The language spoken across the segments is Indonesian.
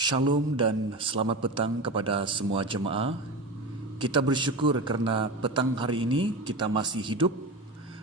Shalom dan selamat petang kepada semua jemaah. Kita bersyukur karena petang hari ini kita masih hidup,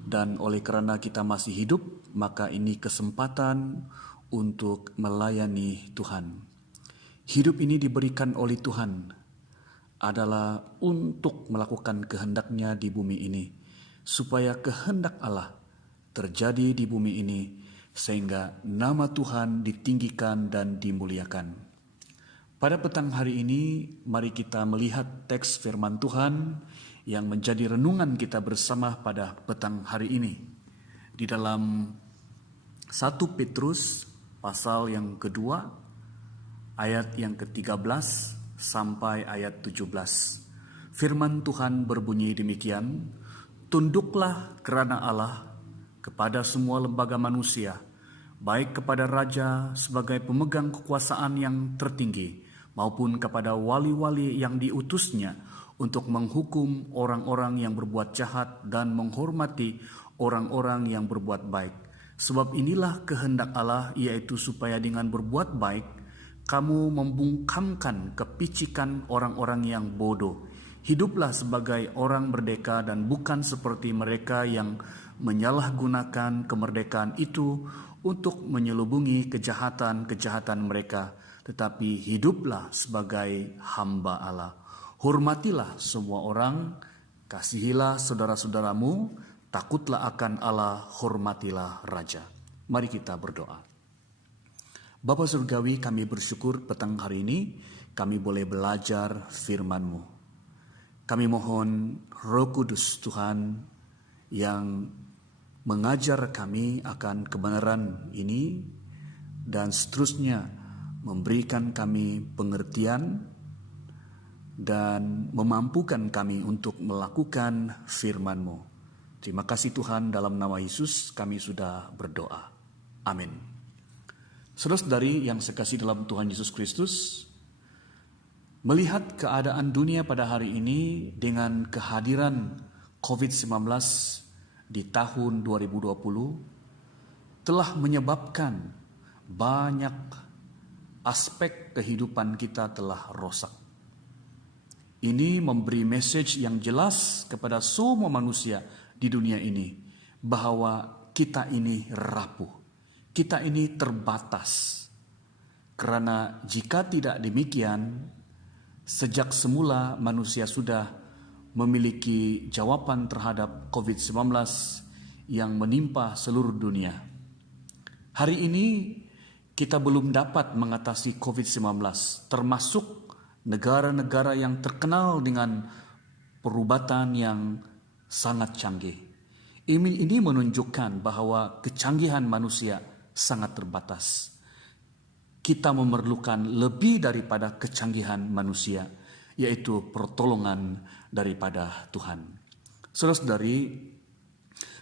dan oleh karena kita masih hidup, maka ini kesempatan untuk melayani Tuhan. Hidup ini diberikan oleh Tuhan adalah untuk melakukan kehendak-Nya di bumi ini, supaya kehendak Allah terjadi di bumi ini, sehingga nama Tuhan ditinggikan dan dimuliakan. Pada petang hari ini, mari kita melihat teks firman Tuhan yang menjadi renungan kita bersama pada petang hari ini. Di dalam 1 Petrus pasal yang kedua, ayat yang ke-13 sampai ayat 17. Firman Tuhan berbunyi demikian, "Tunduklah kerana Allah kepada semua lembaga manusia, baik kepada raja sebagai pemegang kekuasaan yang tertinggi, maupun kepada wali-wali yang diutusnya untuk menghukum orang-orang yang berbuat jahat dan menghormati orang-orang yang berbuat baik. Sebab inilah kehendak Allah, yaitu supaya dengan berbuat baik, kamu membungkamkan kepicikan orang-orang yang bodoh. Hiduplah sebagai orang merdeka dan bukan seperti mereka yang menyalahgunakan kemerdekaan itu untuk menyelubungi kejahatan-kejahatan mereka, tetapi hiduplah sebagai hamba Allah. Hormatilah semua orang, kasihilah saudara-saudaramu, takutlah akan Allah, hormatilah raja." Mari kita berdoa. Bapa Surgawi, kami bersyukur petang hari ini kami boleh belajar firman-Mu. Kami mohon Roh Kudus Tuhan yang mengajar kami akan kebenaran ini, dan seterusnya memberikan kami pengertian dan memampukan kami untuk melakukan firman-Mu. Terima kasih Tuhan, dalam nama Yesus kami sudah berdoa. Amin. Saudara-saudari yang sekasih dalam Tuhan Yesus Kristus, melihat keadaan dunia pada hari ini dengan kehadiran COVID-19 di tahun 2020 telah menyebabkan banyak aspek kehidupan kita telah rosak. Ini memberi message yang jelas kepada semua manusia di dunia ini bahwa kita ini rapuh, kita ini terbatas. Karena jika tidak demikian, sejak semula manusia sudah memiliki jawaban terhadap COVID-19 yang menimpa seluruh dunia. Hari ini kita belum dapat mengatasi COVID-19, termasuk negara-negara yang terkenal dengan perubatan yang sangat canggih. Ini menunjukkan bahwa kecanggihan manusia sangat terbatas. Kita memerlukan lebih daripada kecanggihan manusia, yaitu pertolongan daripada Tuhan. Saudara-saudari,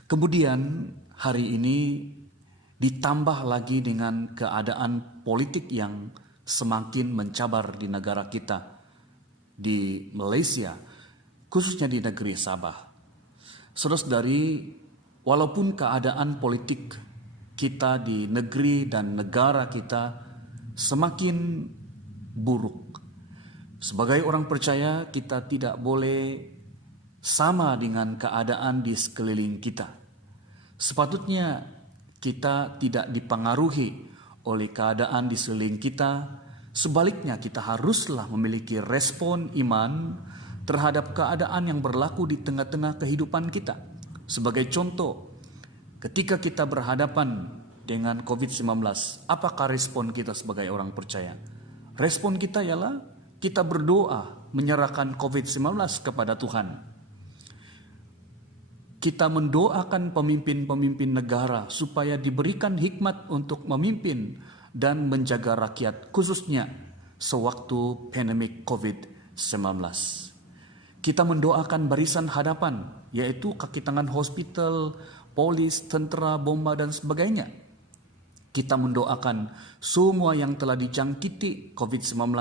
kemudian hari ini ditambah lagi dengan keadaan politik yang semakin mencabar di negara kita, di Malaysia, khususnya di negeri Sabah. Saudara-saudari, walaupun keadaan politik kita di negeri dan negara kita semakin buruk, sebagai orang percaya kita tidak boleh sama dengan keadaan di sekeliling kita. Sepatutnya kita tidak dipengaruhi oleh keadaan di sekeliling kita. Sebaliknya, kita haruslah memiliki respon iman terhadap keadaan yang berlaku di tengah-tengah kehidupan kita. Sebagai contoh, ketika kita berhadapan dengan COVID-19, apakah respon kita sebagai orang percaya? Respon kita ialah kita berdoa menyerahkan COVID-19 kepada Tuhan. Kita mendoakan pemimpin-pemimpin negara supaya diberikan hikmat untuk memimpin dan menjaga rakyat, khususnya sewaktu pandemik COVID-19. Kita mendoakan barisan hadapan, yaitu kaki tangan hospital, polis, tentera, bomba, dan sebagainya. Kita mendoakan semua yang telah dijangkiti COVID-19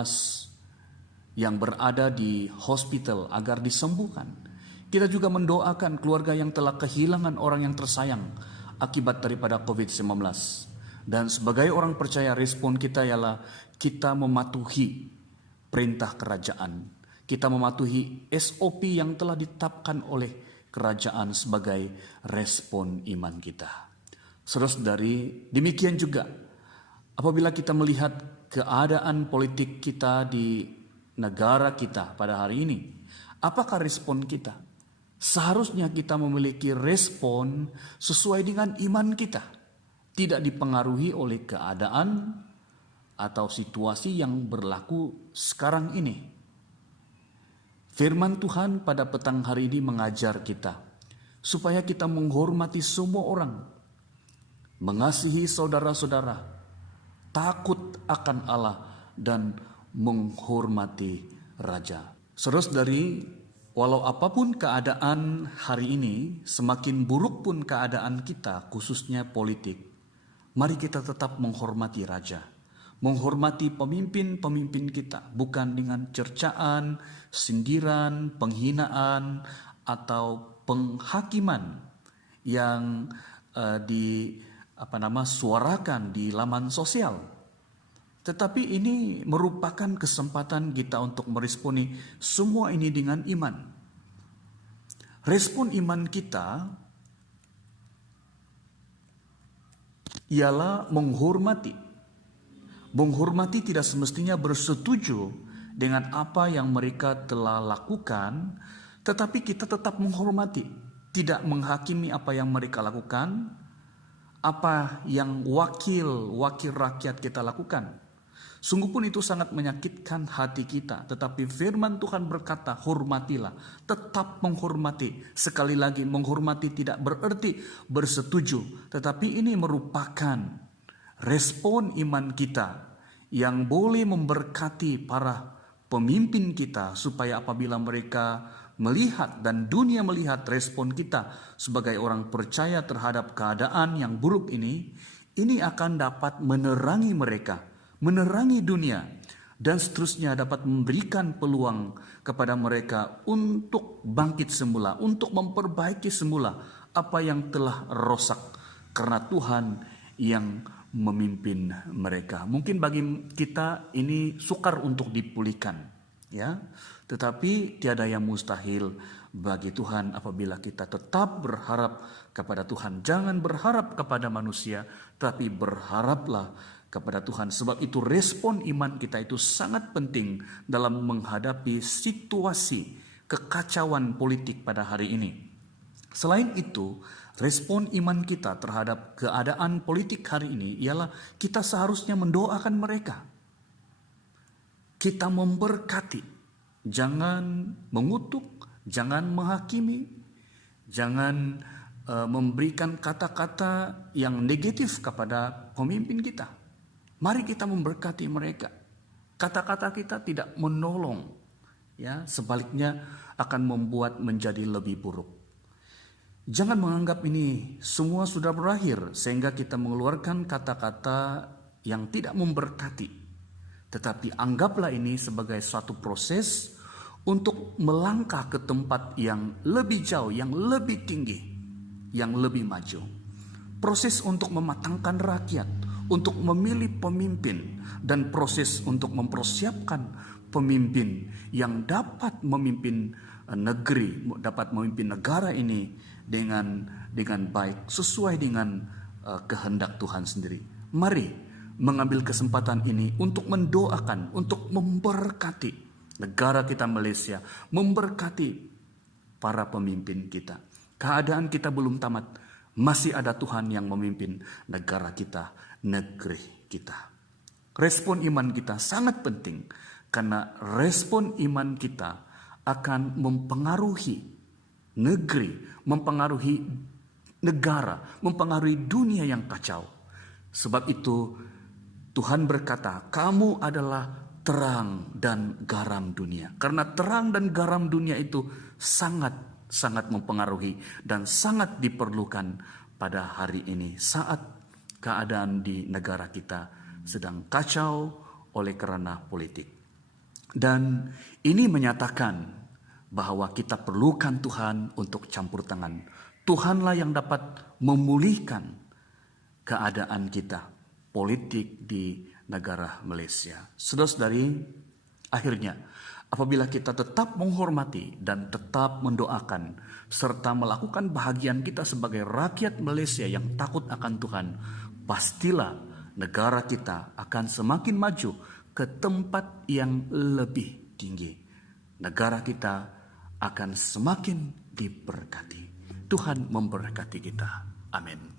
yang berada di hospital agar disembuhkan. Kita juga mendoakan keluarga yang telah kehilangan orang yang tersayang akibat daripada COVID-19. Dan sebagai orang percaya, respon kita ialah kita mematuhi perintah kerajaan. Kita mematuhi SOP yang telah ditetapkan oleh kerajaan sebagai respon iman kita. Saudara-saudari, demikian juga apabila kita melihat keadaan politik kita di negara kita pada hari ini, apakah respon kita? Seharusnya kita memiliki respon sesuai dengan iman kita. Tidak dipengaruhi oleh keadaan atau situasi yang berlaku sekarang ini. Firman Tuhan pada petang hari ini mengajar kita supaya kita menghormati semua orang, mengasihi saudara-saudara, takut akan Allah, dan menghormati Raja. Saudara-saudari, walau apapun keadaan hari ini, semakin buruk pun keadaan kita, khususnya politik, mari kita tetap menghormati Raja, menghormati pemimpin-pemimpin kita, bukan dengan cercaan, sindiran, penghinaan, atau penghakiman yang suarakan di laman sosial. Tetapi ini merupakan kesempatan kita untuk meresponi semua ini dengan iman. Respon iman kita ialah menghormati. Menghormati tidak semestinya bersetuju dengan apa yang mereka telah lakukan, tetapi kita tetap menghormati, tidak menghakimi apa yang mereka lakukan, apa yang wakil rakyat kita lakukan. Sungguh pun itu sangat menyakitkan hati kita, tetapi firman Tuhan berkata, hormatilah, tetap menghormati. Sekali lagi, menghormati tidak berarti bersetuju, tetapi ini merupakan respon iman kita yang boleh memberkati para pemimpin kita, supaya apabila mereka melihat dan dunia melihat respon kita sebagai orang percaya terhadap keadaan yang buruk ini akan dapat menerangi mereka, menerangi dunia, dan seterusnya dapat memberikan peluang kepada mereka untuk bangkit semula, untuk memperbaiki semula apa yang telah rosak, karena Tuhan yang memimpin mereka. Mungkin bagi kita ini sukar untuk dipulihkan, ya, tetapi tiada yang mustahil bagi Tuhan apabila kita tetap berharap kepada Tuhan. Jangan berharap kepada manusia, tapi berharaplah kepada Tuhan. Sebab itu respon iman kita itu sangat penting dalam menghadapi situasi kekacauan politik pada hari ini. Selain itu, respon iman kita terhadap keadaan politik hari ini ialah kita seharusnya mendoakan mereka. Kita memberkati, jangan mengutuk, jangan menghakimi, jangan memberikan kata-kata yang negatif kepada pemimpin kita. Mari kita memberkati mereka. Kata-kata kita tidak menolong, ya, sebaliknya akan membuat menjadi lebih buruk. Jangan menganggap ini semua sudah berakhir sehingga kita mengeluarkan kata-kata yang tidak memberkati. Tetapi anggaplah ini sebagai suatu proses untuk melangkah ke tempat yang lebih jauh, yang lebih tinggi, yang lebih maju. Proses untuk mematangkan rakyat, untuk memilih pemimpin, dan proses untuk mempersiapkan pemimpin yang dapat memimpin negeri, dapat memimpin negara ini dengan baik, sesuai dengan kehendak Tuhan sendiri. Mari mengambil kesempatan ini untuk mendoakan, untuk memberkati negara kita Malaysia, memberkati para pemimpin kita. Keadaan kita belum tamat, masih ada Tuhan yang memimpin negara kita, negeri kita. Respon iman kita sangat penting, karena respon iman kita akan mempengaruhi negeri, mempengaruhi negara, mempengaruhi dunia yang kacau. Sebab itu Tuhan berkata, kamu adalah terang dan garam dunia. Karena terang dan garam dunia itu sangat mempengaruhi dan sangat diperlukan pada hari ini, saat keadaan di negara kita sedang kacau oleh karena politik. Dan ini menyatakan bahwa kita perlukan Tuhan untuk campur tangan. Tuhanlah yang dapat memulihkan keadaan kita. politik di negara Malaysia. Saudara-saudari, akhirnya apabila kita tetap menghormati dan tetap mendoakan serta melakukan bahagian kita sebagai rakyat Malaysia yang takut akan Tuhan, pastilah negara kita akan semakin maju ke tempat yang lebih tinggi. Negara kita akan semakin diberkati. Tuhan memberkati kita. Amin.